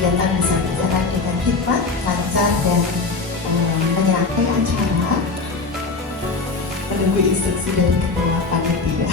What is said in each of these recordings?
kegiatan bisa berjalan dengan hikmat, lancar, dan menyerangkai acara. Menunggu instruksi dari ketua panitia.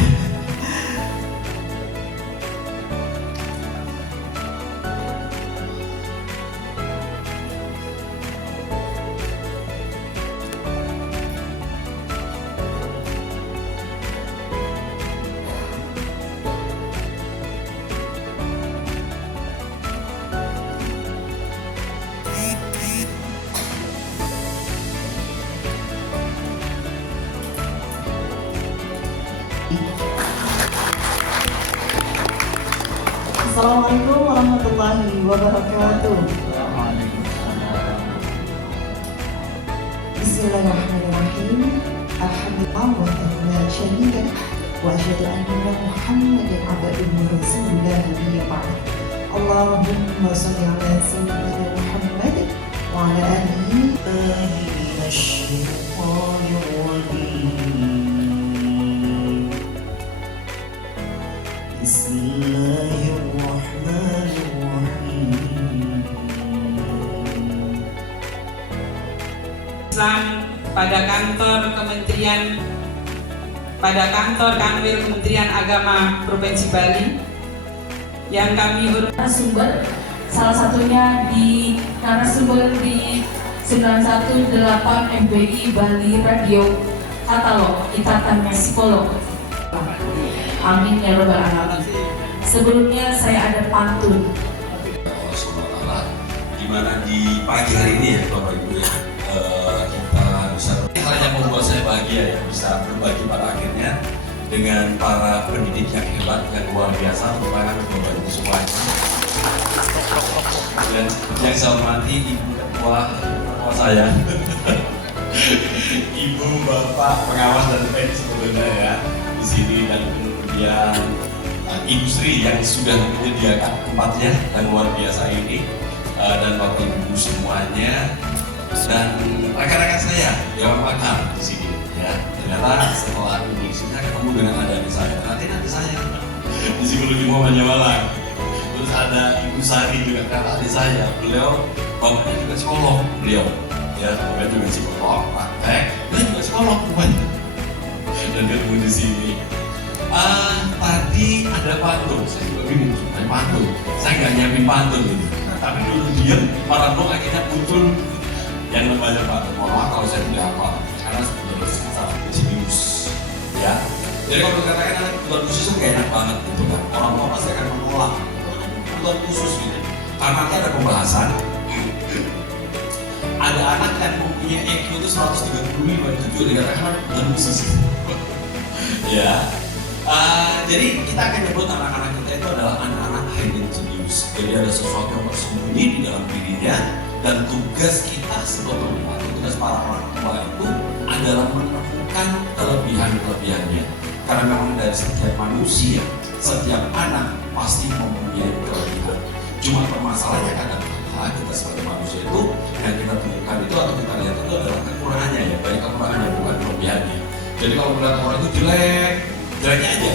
Assalamualaikum warahmatullahi wabarakatuh. Bismillahirrahmanirrahim. Alhamdulillah wa la syarika lah wa asyhadu anna Muhammadan abduhu wa rasuluhu la nabiyya ba'dah. Allahumma shalli ala sayyidina Muhammad wa ala alihi minasyaitonir rajim. Islam pada kantor Kanwil Kementerian Agama Provinsi Bali yang kami hormati narasumber, salah satunya di narasumber di 918 MBI Bali Radio Katalog Ikatan Psikolog. Amin ya rabbal alamin. Sebelumnya saya ada pantun. Di mana di pagi hari ini ya Bapak Ibu ya, kita bisa hal yang membuat saya bahagia ya, bisa berbagi pada akhirnya dengan para pendidik yang hebat, yang luar biasa, terutama Bapak Ibu semua. Dan yang saya hormati Ibu Ketua saya, Ibu Bapak pengawas dan pen sebetulnya ya di sini, dan kemudian industri yang sudah menyediakan tempatnya dan luar biasa ini, dan Bapak Ibu semuanya dan rekan-rekan saya Dewan Pakar di sini ya. Ternyata setelah ini saya ketemu dengan adik saya, nanti saya di Psikologi Muhammadiyah Malang. Terus ada Ibu Sari juga kan adik saya, beliau bapaknya juga psikolog, beliau ya, bapaknya juga psikolog, praktek, dia juga psikolog rupanya. Dan ketemu di sini. Tadi ada pantun, saya juga bingung ada pantun. Saya nggak nyiapin pantun gitu. Tapi dulu diam, para blog akhirnya muncul yang namanya pantun. Mohon maaf kalau saya tidak hafal, karena sebenarnya sangat jenius, ya. Jadi kalau dikatakan kebutuhan khusus itu kayak enak banget gitu kan. Orang-orang pasti akan menolak kebutuhan khusus gitu. Karena nanti ada pembahasan. Ada anak yang mempunyai EQ itu 135, itu juga dikatakan kebutuhan khusus. Ya. Jadi kita akan nyebut anak-anak kita itu adalah anak-anak hidden genius. Jadi ada sesuatu yang tersembunyi di dalam dirinya, dan tugas kita sebetulnya, tugas para orang tua itu adalah menemukan kelebihan-kelebihannya. Karena memang dari setiap manusia, setiap anak pasti mempunyai kelebihan. Cuma permasalahannya kadang-kadang kita sebagai manusia itu yang kita temukan itu atau kita lihat itu adalah kekurangannya ya, banyak kekurangannya bukan kelebihannya. Jadi kalau melihat orang itu jeleknya aja gitu,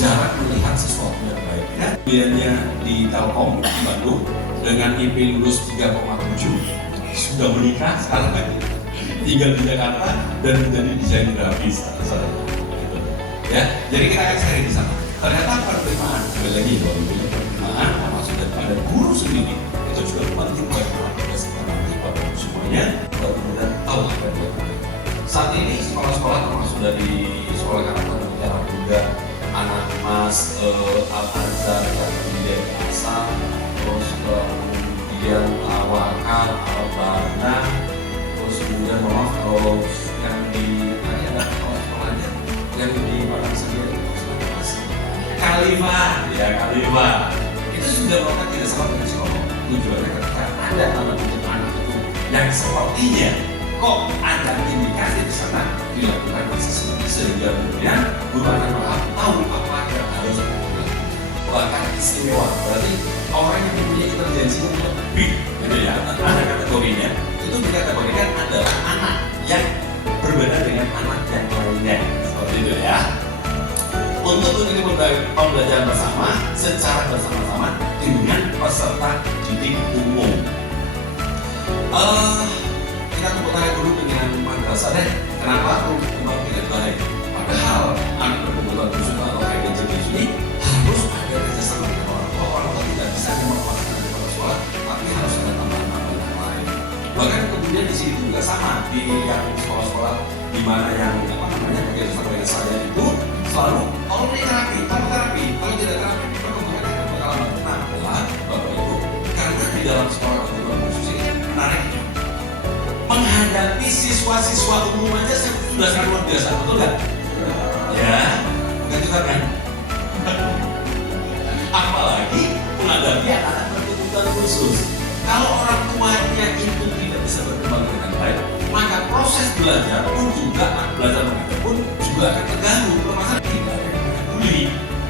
jarang melihat sesuatu yang baiknya. Kemudiannya di Telkom di Bandung dengan IP lulus 3,7, sudah menikah sekarang lagi, tinggal di Jakarta dan menjadi desain grafis gitu. Ya, jadi kita akan cari di sana. Ternyata penerimaan, sekali lagi penerimaan termasuk daripada guru sendiri itu juga penting bagi orang tua nanti Bapak Ibu semuanya, buat kemudian tahu apa yang buat. Saat ini sekolah-sekolah termasuk dari sekolah karakter Mutiara Bunda, Anak Mas, Al-Azhar, dan kemudian Asal, terus kemudian Tawakal, Al-Bana, terus kemudian terus yang di tadi ada sekolahnya yang di Padang sendiri, Khalifah, ya Khalifah. Itu sudah melakukan tidak sama dengan psikolog. Tujuannya ketika ada tanda-tanda anak itu yang sepertinya kok ada indikasi di sana, dilakukan sesuatu sehingga kemudian guru akan tahu apa yang harus dilakukan. Bahkan istimewa, berarti orang yang mempunyai intelijensi lebih, gitu ya, ada kategorinya, itu dikategorikan adalah anak yang berbeda dengan anak yang lainnya, seperti itu ya. Untuk mengikuti pembelajaran bersama secara bersama-sama dengan peserta didik. pendidik umum. Kita tepuk tangan dulu dengan madrasah deh. Kenapa aku kembang tidak baik? Padahal anak berkebutuhan khusus atau high jenis ini harus ada kerjasama dengan orang tua. Orang tua tidak bisa memaksakan dari sekolah, tapi harus ada tambahan-tambahan yang lain. Bahkan kemudian di sini juga sama di yang sekolah-sekolah di mana yang bekerjasama dengan saya itu selalu kalau ini terapi, kalau tidak terapi perkembangan akan berkalaman. Nah, Bapak Ibu, karena di dalam sekolah kebutuhan khusus ini menarik menghadapi siswa-siswa umum aja sudah sangat luar biasa, betul nggak? Ya, bukan juga kan? Apalagi menghadapi anak-anak berkebutuhan khusus. Kalau orang tuanya itu tidak bisa berkembang dengan baik, maka proses belajar pun juga belajar mengajar pun juga akan terganggu. Permasalahan tidak ada yang peduli.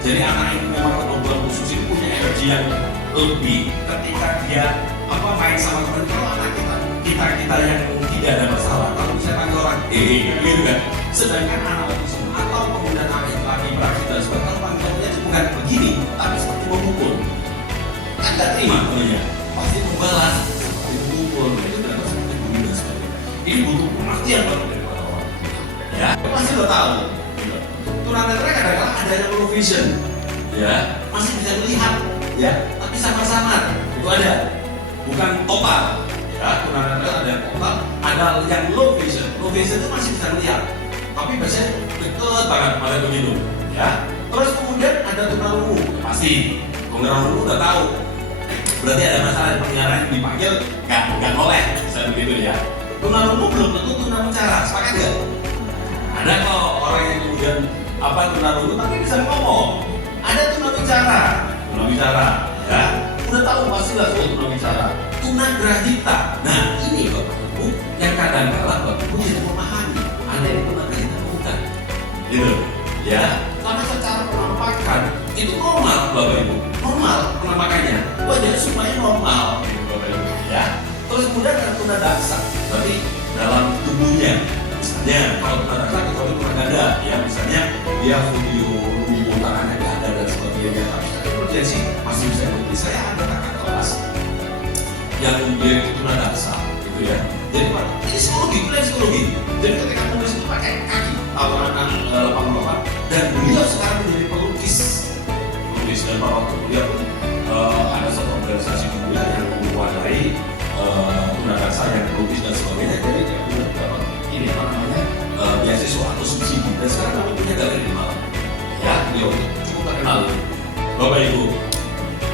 Jadi anak ini memang berkebutuhan khusus itu punya energi yang lebih ketika dia main sama teman. Kalau anak kita yang tidak ada masalah, kalau bisa panggil orang gitu kan. Sedangkan anak autisme atau kemudian anak yang lagi beraktif dan sebagainya, kalau panggilannya itu bukan begini, tapi seperti memukul, kan nggak terima temannya, pasti membalas seperti memukul, itu tidak seperti bunyi dan sebagainya. Ini butuh pengertian baru daripada orang. Ya, pasti udah tahu. Tunanetra kadang-kadang ada yang low vision, ya, masih bisa melihat, ya, tapi samar-samar itu ada, bukan total. Ya, tunanetra ada yang total, ada yang low vision. Low vision itu masih bisa melihat, tapi biasanya deket banget pada begitu. Ya, terus kemudian ada tunarungu, pasti tunarungu udah tahu. Berarti ada masalah di penjara yang dipanggil nggak boleh, bisa begitu ya. Tunarungu belum tentu tunawicara, sepakat nggak? Ada kok orang yang kemudian tunarungu tapi bisa ngomong. Ada tunawicara, ya. Udah tahu pasti lah soal tunawicara. Tunagrahita. Nah ini Bapak Ibu yang kadang-kadang Bapak Ibu tidak memahami ada yang tunagrahita bukan, gitu, ya. Karena secara penampakan itu normal Bapak Ibu, normal penampakannya, wajah semuanya normal, gitu Bapak Ibu, ya. Terus kemudian ada tunadaksa, berarti dalam tubuhnya, misalnya kalau tunadaksa kecuali tunaganda, ya misalnya dia video lumpuh tangannya nggak ada dan sebagainya, tapi secara urgensi masih bisa berhenti. Saya ada kakak kelas yang dia itu tunadaksa, gitu ya. Jadi ini psikologi. Jadi ketika menulis itu pakai kaki, tawaran 88, dan beliau sekarang menjadi pelukis dan para waktu beliau pun ada satu organisasi dunia yang menguasai tunadaksa yang pelukis dan sebagainya. Jadi dia punya dapat ini beasiswa atau subsidi dan sekarang kami punya galeri di Malang. Ya, beliau cukup terkenal, Bapak Ibu.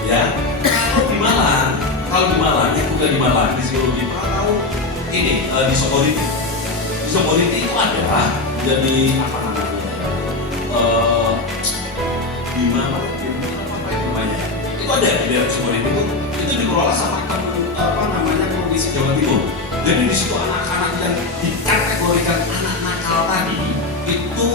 Ya, kalau di Malang, yang bukan di Malang, di psikologi, tahu ini di Sokoriti. Di Sokoriti itu ada jadi apa namanya? Itu ada di daerah Sokoriti itu dikelola sama Provinsi Jawa Timur. Jadi di situ anak-anak yang dikategorikan anak nakal tadi itu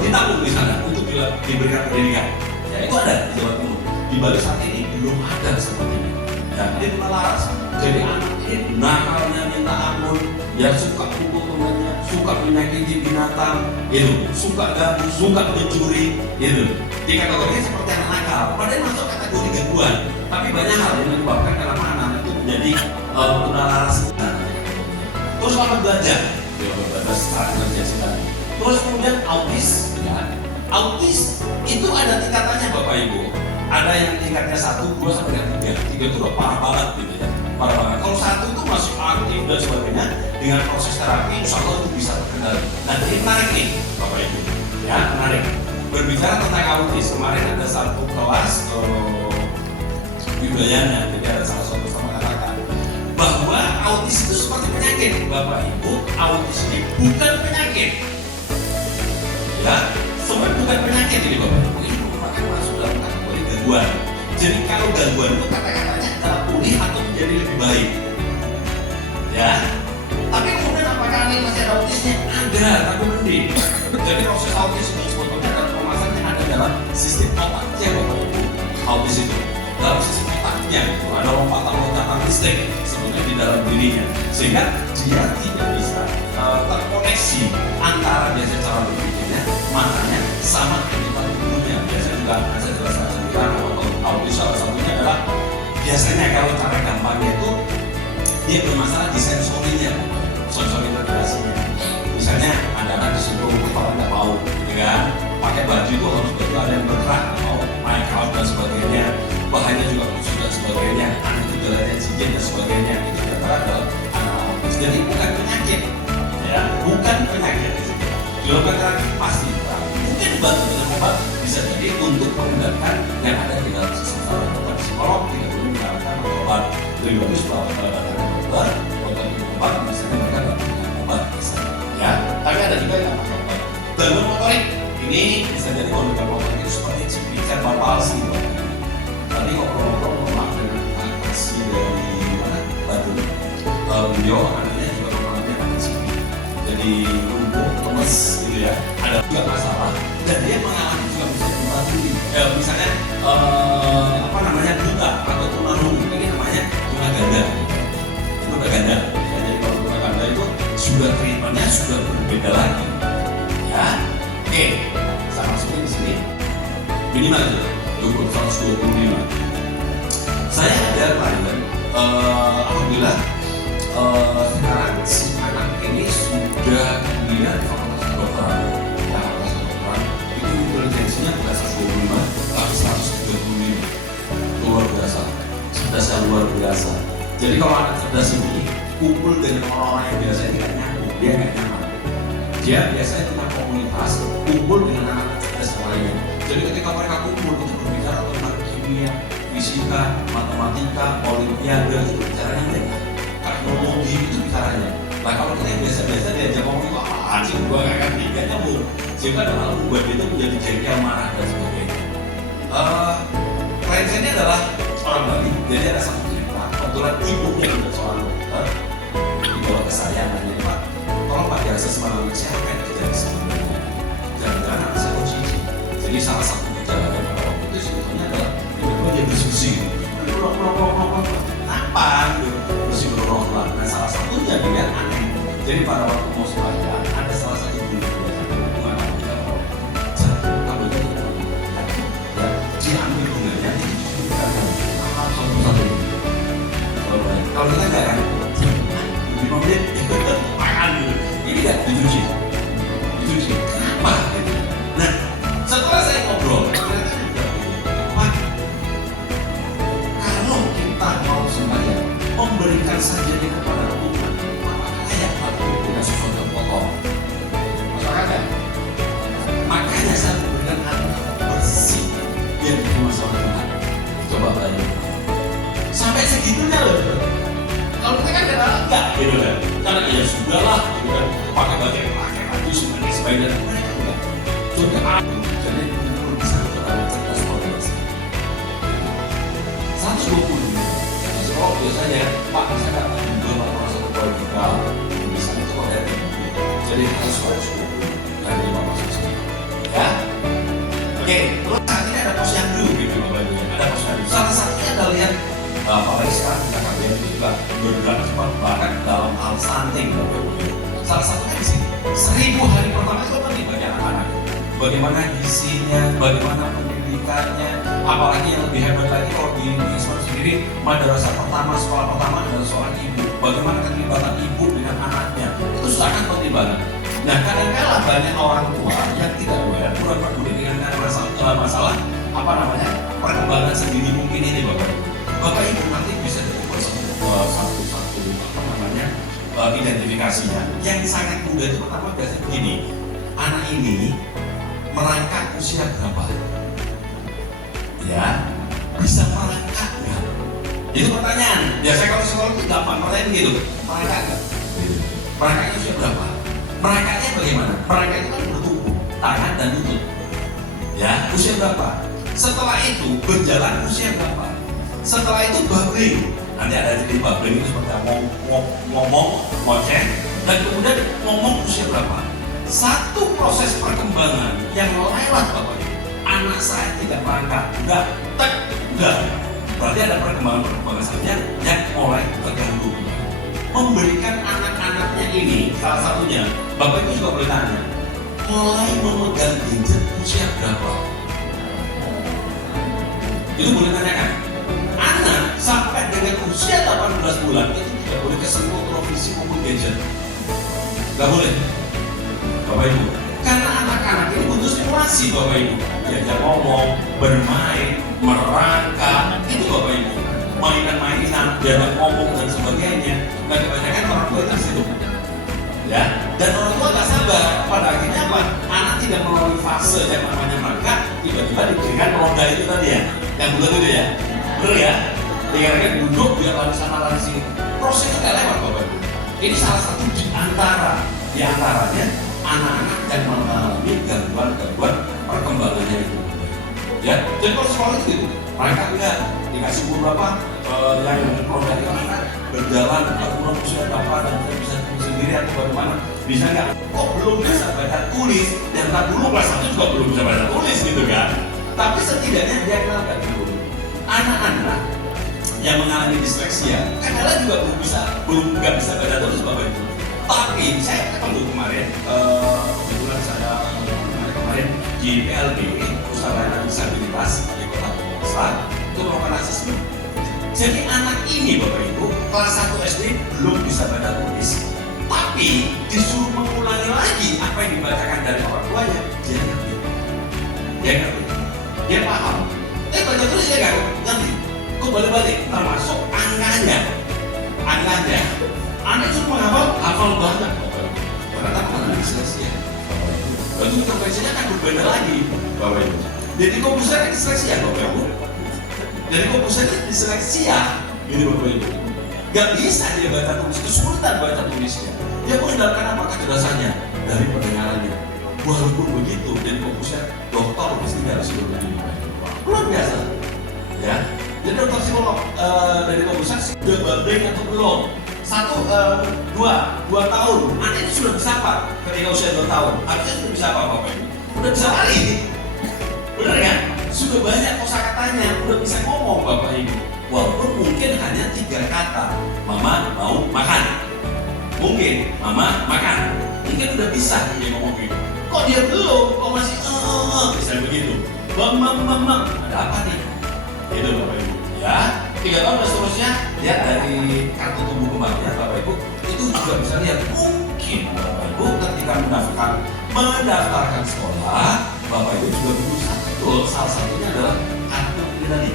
ditampung di sana untuk diberikan pendidikan. Ya itu ada di Jawa Timur. Di Bali saat ini belum ada seperti ini. Ya, dia malas. Jadi anak ini nakalnya minta ampun, ya suka pukul temannya, suka menyakiti binatang, gitu, suka ganggu, suka mencuri, gitu. Dikategorikan seperti anak nakal. Padahal masuk kategori gangguan. Tapi banyak hal yang menyebabkan kenapa anak itu menjadi tunalaras. Terus apa belajar? Ya, belajar saat kerja sekali. Terus kemudian autis, ya. Autis itu ada tingkatannya Bapak Ibu. Ada yang tingkatnya 1, 2 sampai 3. 3 itu udah parah banget gitu ya. Parah banget. Kalau 1 itu masih aktif dan sebagainya, dengan proses terapi insya Allah itu bisa terkendali. Nah ini menarik nih Bapak Ibu. Ya menarik. Berbicara tentang autis, kemarin ada satu kelas Wibayana, jadi ada salah satu sama katakan bahwa autis itu seperti penyakit. Bapak Ibu, autis ini bukan penyakit. Ya, sebenarnya bukan penyakit ini Bapak Ibu. Ini merupakan masuk dalam kategori gangguan. Jadi kalau gangguan itu kata-katanya adalah pulih atau menjadi lebih baik. Ya, tapi kemudian apakah ini masih ada autisnya? Ada, tapi mending. Jadi proses autis itu sebetulnya adalah permasalahan yang ada dalam sistem otaknya Bapak Ibu. Autis itu dalam sistem otaknya itu ada lompatan-lompatan listrik sebetulnya di dalam dirinya, sehingga dia tidak bisa terkoneksi antara biasa cara berpikirnya, matanya, sama aktivitas tubuhnya. Biasanya juga saya jelaskan sendiri kalau autis salah satunya adalah biasanya kalau dia bermasalah di sensorinya, sensori integrasinya. Misalnya ada anak disuruh kepala nggak mau, gitu kan? Pakai baju itu harus betul ada yang bergerak, mau naik kaos dan sebagainya, bahannya juga khusus dan sebagainya, anak itu jalannya cincin dan sebagainya, itu adalah anak autis. Jadi bukan penyakit, ya, bukan penyakit. Dilakukan terapi pasti mungkin dibantu dengan obat, bisa jadi untuk mengendalikan yang ada di dalam sistem saraf. Obat psikolog tidak boleh menyarankan obat, lebih bagus kalau obat misalnya mereka nggak punya obat misalnya, ya. Tapi ada juga yang pakai obat. Gangguan motorik ini bisa jadi gangguan motorik itu seperti cipik cerebral palsy. Tadi ngobrol-ngobrol maaf dengan aksi dari mana Batu, beliau anaknya juga mengalami ada cipik, jadi lumpuh, lemes gitu ya. Ada juga masalah dan dia mengalami juga misalnya membantu, misalnya apa namanya buta atau tunarungu, ini namanya tunaganda. Tunaganda. Jadi kalau tunaganda itu sudah treatmentnya sudah berbeda lagi, ya. Oke, saya masukin di sini minimal itu 125. Saya ada klien, alhamdulillah sekarang si anak ini sudah kuliah di fakultas kedokteran, ya, fakultas kedokteran itu intelijensinya bukan 125 tapi 135, luar biasa, cerdasnya luar biasa. Jadi kalau anak cerdas ini kumpul dengan orang-orang yang biasa ini nggak nyambung, dia nggak nyaman. Dia biasanya tentang komunitas, kumpul dengan anak cerdas yang lainnya. Jadi ketika mereka kumpul untuk berbicara tentang kimia, fisika, matematika, olimpiade, itu bicaranya mereka. Teknologi itu bicaranya. Nah kalau kita yang biasa-biasa diajak ngomong itu apaan sih? Gua nggak ngerti, nggak nyambung. Sehingga malah membuat itu menjadi jengkel, marah dan sebagainya. Klien saya ini adalah orang Bali, jadi ada satu cerita. Kebetulan ibunya juga seorang dokter, dibawa ke saya nanya, Pak, tolong Pak biasa semalam saya apa yang terjadi sebenarnya? Jangan-jangan anak saya OCD. Jadi salah satu gejala pada waktu itu sebetulnya adalah tiba-tiba dia diskusi, apa gitu, bersih berulang. Nah salah satunya dilihat aneh. Jadi pada waktu mau sembahyang ada salah satu guru mengatakan kalau dia ambil bunganya satu-satu. Kalau kita nggak kan, 5 menit makan gitu. Ini nggak dicuci. Kenapa? Gitu. Nah setelah saya ngobrol, Pak, kalau kita mau sembahyang memberikan sajian kepada Tuhan, maka layak kalau punya sesuatu yang kotor. Masalahnya, makanya saya memberikan hati bersih biar diterima sama Tuhan. Coba bayangin. Sampai segitunya loh. Kalau kita kan enggak gitu kan. Karena ya sudahlah gitu kan. Pakai baju sebagai sebaiknya mereka enggak. Coba aku jadi itu bisa berada cerdas kualitas. 120. Kalau biasanya Pak bisa nggak belum merasa kualifikal misalnya itu kalau dari jadi harus 120 dan 5 masuk sini. Ya. Oke, terus saat ini ada posyandu gitu Bapak Ibu. Ada posyandu. Salah satunya adalah lihat Pak sekarang kita kalian itu juga bergerak cepat bahkan dalam hal stunting Bapak Ibu. Salah satunya di sini 1000 hari pertama itu penting bagi anak-anak. Bagaimana gizinya, bagaimana pendidikannya, apalagi yang lebih hebat lagi kalau di Islam sendiri madrasah pertama, sekolah pertama adalah seorang ibu. Bagaimana keterlibatan ibu dengan anaknya itu sangat penting banget. Nah kadang-kala banyak orang tua yang tidak aware, kurang peduli dengan masalah apa namanya perkembangan sendiri mungkin ini Bapak Ibu. Bapak Ibu nanti bisa diukur satu apa namanya identifikasinya. Yang sangat mudah itu pertama biasanya begini, anak ini merangkak usia berapa? Ya, bisa merangkak nggak? Itu pertanyaan. Biasanya kalau sekolah itu gampang, pertanyaan gitu, merangkak nggak? Merangkaknya usia berapa? Merangkaknya bagaimana? Merangkak itu kan bertumbuh, tangan dan lutut. Ya, usia berapa? Setelah itu berjalan usia berapa? Setelah itu babbling. Nanti ada jadi babbling itu seperti ngomong, ngoceh, dan kemudian ngomong usia berapa? Satu proses perkembangan yang lewat Bapak Ibu. Anak saya tidak merangkak, udah. Berarti ada perkembangan saja yang mulai terganggu. Memberikan anak-anaknya ini, salah satunya, Bapak Ibu juga boleh tanya, mulai memegang gadget usia berapa? Itu boleh tanyakan. Anak sampai dengan usia 18 bulan itu tidak boleh gadget? Gak boleh, Bapak Ibu. Karena anak-anak ini butuh stimulasi, Bapak Ibu. Diajak ngomong, bermain, merangkak, itu Bapak Ibu. Mainan-mainan, diajak ngomong dan sebagainya. Nah kebanyakan orang tua itu situ. Ya, dan orang tua nggak sabar. Pada akhirnya apa? Anak tidak melalui fase yang namanya merangkak, tiba-tiba diberikan roda itu tadi ya, yang bulat itu ya, bener ya? Dikira-kira duduk biar lari sana lari sini. Proses itu nggak lewat Bapak Ibu. Ini salah satu di antaranya anak-anak yang mengalami gangguan perkembangannya itu. Ya, jadi kalau sekolah itu gitu, mereka enggak dikasih umur berapa yang roda ini berjalan, kurang usia berapa dan bisa sendiri atau bagaimana? Bisa nggak? Kok belum bisa baca tulis? Dan tak dulu kelas 1 juga belum bisa baca tulis gitu kan? Tapi setidaknya dia kenalkan dulu anak-anak yang mengalami disleksia, kadang-kadang juga belum nggak bisa baca tulis Bapak Ibu. Tapi saya ketemu kemarin, kebetulan saya kemarin di PLB, Pusat Layanan Disabilitas di Kota Selat, itu melakukan asesmen. Jadi anak ini Bapak Ibu, kelas 1 SD belum bisa baca tulis, tapi disuruh mengulangi lagi apa yang dibacakan dari orang tuanya, dia ngerti. Dia paham. Baca tulis dia nggak ngerti. Kok balik-balik, termasuk angkanya. Anak itu hafal banget. Ternyata mengalami disleksia. Itu intervensinya akan berbeda lagi, Bapak Ibu. Jadi kok bisa disleksia, Bapak Ibu? Jadi kok bisa disleksia, gitu Bapak Ibu. Gak bisa dia baca tulis, kesulitan baca tulisnya. Dia mengandalkan apa kecerdasannya dari pendengarannya. Walaupun begitu, jadi fokusnya dokter mesti harus begini. Luar biasa, ya. Jadi dokter psikolog dari fokusnya sudah banding atau belum? 2 tahun, anak itu sudah bisa apa? Ketika usia 2 tahun, harusnya sudah bisa apa Bapak Ibu? Udah bisa lari, bener kan? Sudah banyak kosakatanya, udah bisa ngomong Bapak Ibu. Walaupun mungkin hanya 3 kata, Mama mau makan. Mungkin, Mama makan. Mungkin udah bisa dia ngomong gitu. Kok dia belum? Kok masih bisa begitu? Mama, ada apa nih? Itu Bapak Ibu. Ya, 3 tahun dan seterusnya, lihat dari kartu tumbuh kembangnya Bapak Ibu, itu juga bisa lihat mungkin Bapak Ibu ketika mendaftarkan sekolah, Bapak Ibu juga berusaha. Salah satunya adalah kartu ini tadi,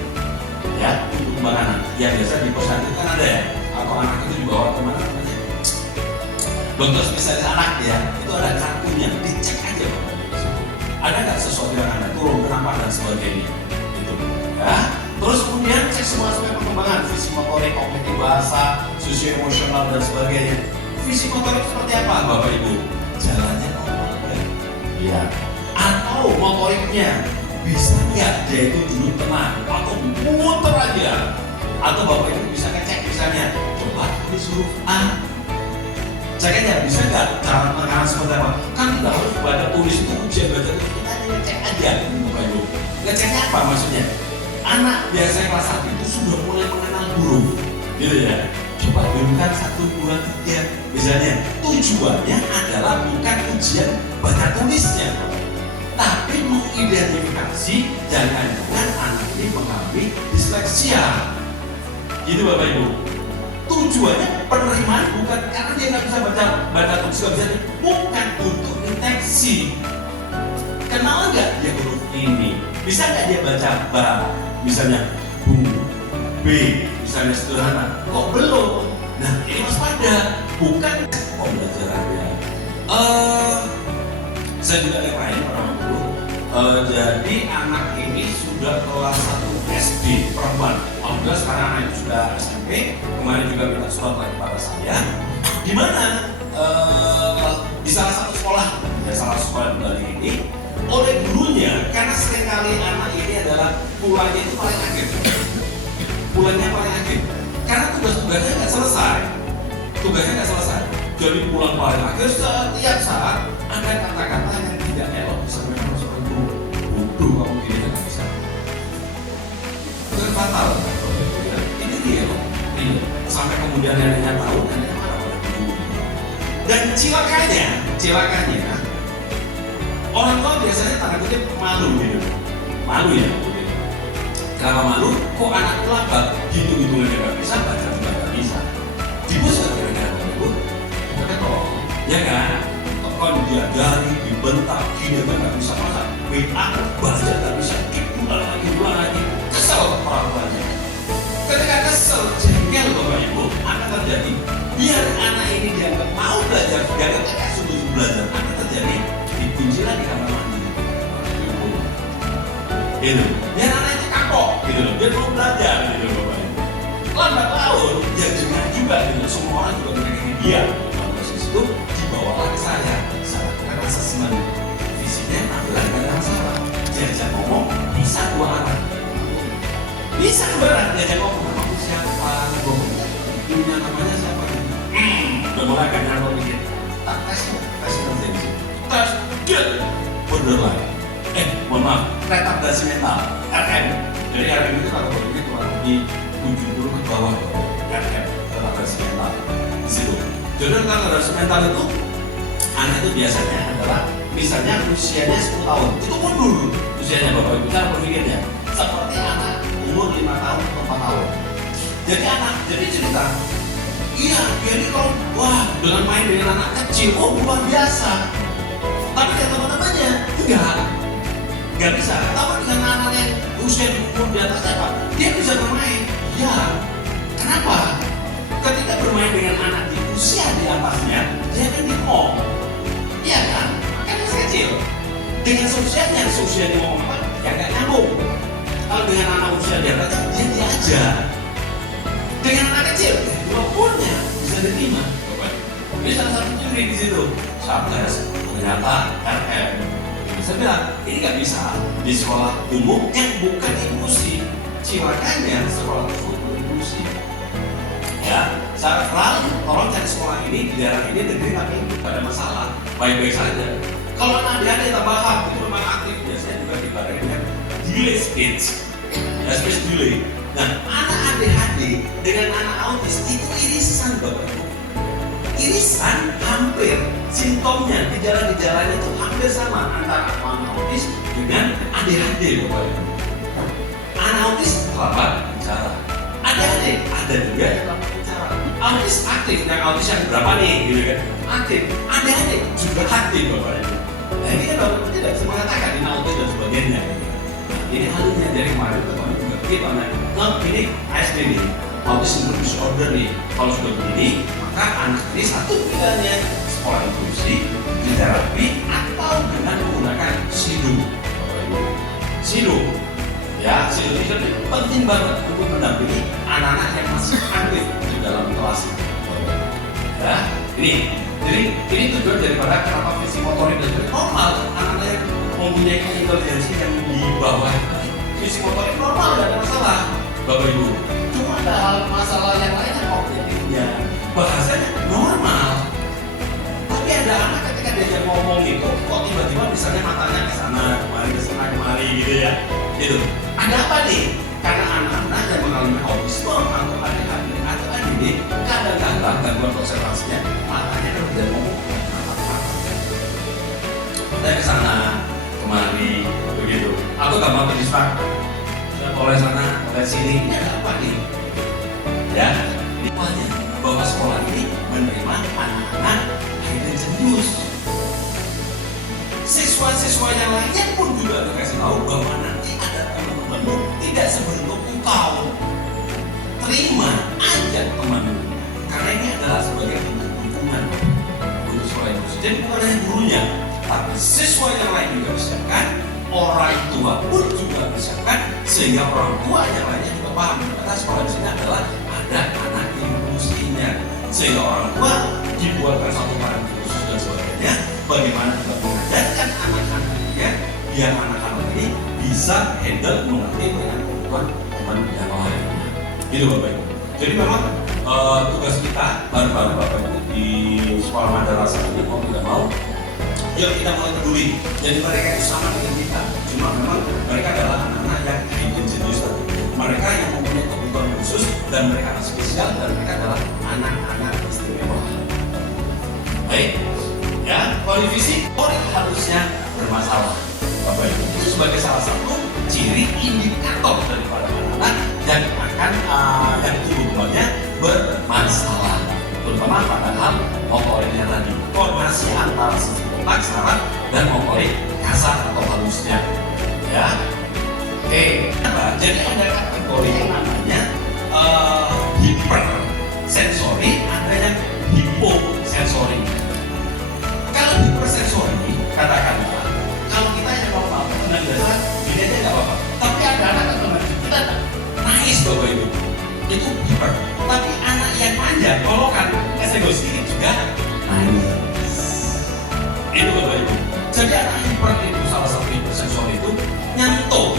ya, tumbuh kembang anak. Yang biasa di posyandu kan ada ya, atau anak itu dibawa kemana namanya? Dokter spesialis anak ya, itu ada kartunya, dicek aja Bapak Ibu. Ada nggak sesuatu yang Anda turun, kenapa dan sebagainya, gitu, ya. Terus kemudian cek semua aspek perkembangan, visi motorik, kognitif bahasa, sosio emosional dan sebagainya. Visi motorik seperti apa Bapak Ibu? Jalannya normal ya. Atau motoriknya bisa nggak dia itu duduk tenang atau muter aja? Atau Bapak Ibu bisa ngecek misalnya, coba tulis huruf A. Cek aja bisa nggak cara penanganan seperti apa? Kan kita harus baca tulis itu ujian baca tulis, kita ngecek aja Bapak Ibu. Ngeceknya apa maksudnya? Anak biasa kelas 1 itu sudah mulai mengenal huruf, gitu ya. Coba berikan 1, 2, 3, misalnya. Tujuannya adalah bukan ujian baca tulisnya, tapi mengidentifikasi jangan-jangan anak ini mengalami disleksia. Gitu Bapak Ibu. Tujuannya penerimaan bukan karena dia nggak bisa baca tulis, bukan untuk deteksi. Kenal nggak dia huruf ini? Bisa nggak dia baca ba? Misalnya bu, b, misalnya sederhana. Kok belum? Nah ini waspada, bukan pembelajarannya. Saya juga lain orang dulu. Jadi anak ini sudah kelas 1 SD perempuan. Alhamdulillah sekarang anak itu sudah SMP. Kemarin juga minta surat lagi kepada saya. Di mana di salah satu sekolah, ya salah satu sekolah di Bali ini, oleh gurunya, karena seringkali anak ini adalah pulangnya itu paling akhir. Pulangnya paling akhir. Karena tugas-tugasnya nggak selesai. Jadi pulang paling akhir setiap saat ada kata-kata yang tidak elok sampai seorang guru. Bodoh kamu gini nggak bisa. Itu kan fatal. Ini dia loh. Sampai kemudian neneknya tahu, neneknya marah pada guru. Dan celakanya orang tua biasanya tanda kutip malu gitu. Malu ya. Kenapa malu? Kok anak lambat? Hitung-hitungannya nggak bisa, baca juga nggak bisa. Dibus nggak kira-kira Ibu? ya kan? Tekan diajari, dibentak, gini nggak bisa masak, WA, baca nggak bisa, ulang lagi, kesel orang tuanya. Ketika kesel, jengkel Bapak Ibu, akan terjadi. Biar anak ini dianggap mau belajar, dianggap sungguh belajar, akan terjadi dikunci lagi kamar mandi. Gitu. Biar anak itu kapok, gitu loh. Biar mau belajar, gitu Bapak Ibu. Lambat laun, ya juga, gitu. Semua orang juga mengenai dia. Dalam proses itu dibawalah ke saya lakukan asesmen visinya, adalah tidak ada masalah. Diajak ngomong bisa dua arah. Bisa dua arah diajak ngomong. Kamu siapa? Punya namanya siapa? Udah mulai kan kalau mikir. Tak tes kompetensi. Tes, get, borderline. Mohon maaf, retardasi mental, RM. Jadi RM itu kalau begini kurang lebih 70 ke bawah. RM, retardasi mental. Di situ. Jadi retardasi mental itu anak itu biasanya adalah misalnya usianya 10 tahun itu mundur usianya Bapak Ibu cara berpikirnya seperti anak umur 5 tahun atau 4 tahun. Jadi cerita iya dia ini kalau wah dengan main dengan anak kecil luar biasa, tapi dengan teman-temannya enggak bisa. Tapi dengan anak yang usia umur di atasnya Pak, dia bisa bermain. Ya kenapa? Ketika bermain dengan anak di usia di atasnya dia akan di-mong. Iya kan? Kan masih kecil. Dengan seusianya ngomong apa? Ya nggak nyambung. Kalau dengan anak usia di atasnya, dia diajar. Dengan anak kecil, umurnya bisa diterima. Ini salah satu ciri di situ. Satgas ternyata RM. Saya bilang, ini nggak bisa di sekolah umum yang bukan inklusi. Makanya sekolah tersebut inklusi. Ya, saya selalu tolong cari sekolah ini di daerah ini negeri tapi tidak ada masalah, baik-baik saja. Kalau anak-anak tambahan itu memang aktif, biasanya juga dibarengi dengan delay speech, ya speech delay. Nah, anak ADHD dengan anak autis itu irisan Bapak Ibu. Irisan hampir simptomnya, gejala-gejalanya itu hampir sama antara anak autis dengan ADHD Bapak Ibu. Anak autis terlambat bicara, ADHD ada juga yang terlambat bicara. Autis aktif, yang autis yang berapa nih gitu kan? Aktif, ADHD juga aktif Bapak Ibu. Nah ini kan Bapak Ibu tidak bisa mengatakan ini autis dan sebagainya. Nah, ini halnya dari kemarin teman juga kita ini ASD nih, autis syndrome disorder nih. Kalau sudah begini, maka anak ini satu pilihannya sekolah inklusi, di terapi atau dengan menggunakan SIDU. SIDU, ya SIDU itu penting banget untuk mendampingi anak-anak yang masih aktif di dalam kelas. Ya, jadi ini tujuan daripada kenapa fisik motorik dan sebagainya normal. Anak-anak yang mempunyai intelijensi yang di bawah fisik motorik normal, tidak ada masalah Bapak Ibu. Cuma ada hal masalah yang lainnya kognitifnya, bahasanya normal. Tapi ada anak ketika dia ngomong itu kok tiba-tiba misalnya matanya ke sana kemari gitu ya. Gitu. Ada apa nih? Karena anak-anak yang mengalami autisme atau ADHD atau ADD kadang-kadang gangguan konsentrasinya matanya kan udah ngomong matanya ke sana kemari begitu, atau gampang terdistrak oleh sana oleh sini. Ini ada apa nih? Ya, ini makanya bahwa sekolah ini menerima anak-anak hidden genius. Siswa-siswa yang lainnya pun juga dikasih tahu bahwa nanti ada teman-temanmu tidak sebentuk engkau. Terima aja temanmu, karena ini adalah sebagai bentuk dukungan untuk sekolah inklusi. Jadi bukan hanya gurunya, tapi siswa yang lain juga disiapkan, orang tua pun juga disiapkan, sehingga orang tua yang lainnya juga paham bahwa sekolah di sini adalah ada anak inklusinya, sehingga orang tua dibuatkan satu barang khusus dan sebagainya. Bagaimana kita mengajarkan anak-anaknya biar anak-anak ini bisa handle mengerti dengan kebutuhan teman yang lain. Gitu Bapak Ibu. Jadi memang tugas kita baru-baru Bapak Ibu di sekolah madrasah ini mau tidak mau, yuk kita mulai peduli. Jadi mereka itu sama dengan kita, cuma memang mereka adalah anak-anak yang hidden genius. Mereka yang mempunyai kebutuhan khusus dan mereka spesial, dan mereka adalah anak-anak istimewa. Baik. Ya, kondisi fisik harusnya bermasalah Bapak Ibu. Itu sebagai salah satu ciri indikator daripada anak-anak yang akan yang tubuhnya bermasalah, terutama pada hal motoriknya tadi. senggol sedikit juga nangis. Itu Bapak Ibu. Jadi anak hiper itu salah satu hiperseksual itu nyentuh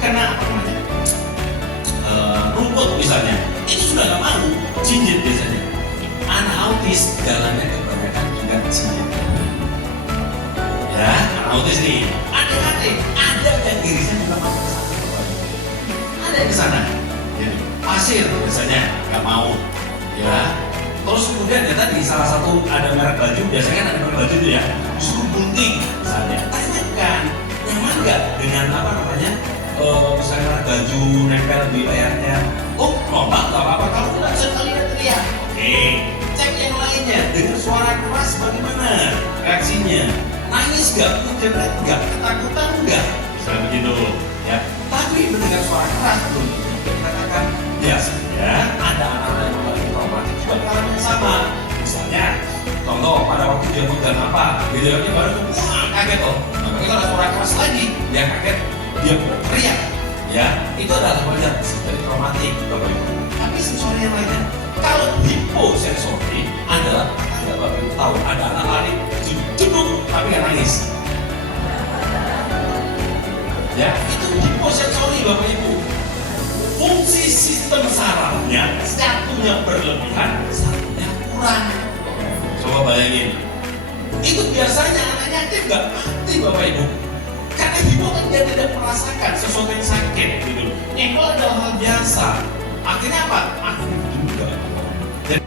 kena apa namanya rumput misalnya, itu sudah nggak mau, jinjit biasanya. Anak autis jalannya kebanyakan juga jinjit. Ya, anak autis nih, adik-adik ada yang irisnya juga masuk ke sana, ada yang ke sana. Ya, pasir biasanya nggak mau. Ya, terus kemudian ya tadi salah satu ada merek baju, biasanya kan ada merek baju itu ya, disuruh gunting misalnya. Tanyakan, nyaman nggak dengan apa namanya? Misalnya baju nempel di layarnya, oh lomba atau apa, kalau tidak bisa kalian teriak. Oke, cek yang lainnya dengan suara keras bagaimana reaksinya, nangis nggak, menjerit nggak, ketakutan nggak, misalnya begitu ya. Tapi mendengar suara keras belum kita katakan biasanya ada anak-anak yang mengalami traumatik juga pengalaman yang sama. Misalnya contoh pada waktu dia megang apa, dia baru wah kaget toh, nah, itu ada suara keras lagi, dia kaget, dia teriak, ya itu adalah wajar dari traumatik, Bapak Ibu. Tapi sensori yang lainnya, kalau hiposensori adalah ada Bapak Ibu tahu ada anak lari cedung tapi nggak nangis, ya itu hiposensori Bapak Ibu. Fungsi sistem sarafnya satunya berlebihan, satunya kurang. Coba bayangin, itu biasanya anaknya aktif nggak? Aktif Bapak Ibu. Karena hipo kan dia tidak merasakan sesuatu yang sakit gitu. Itu adalah hal biasa. Akhirnya apa? Aktif juga. Jadi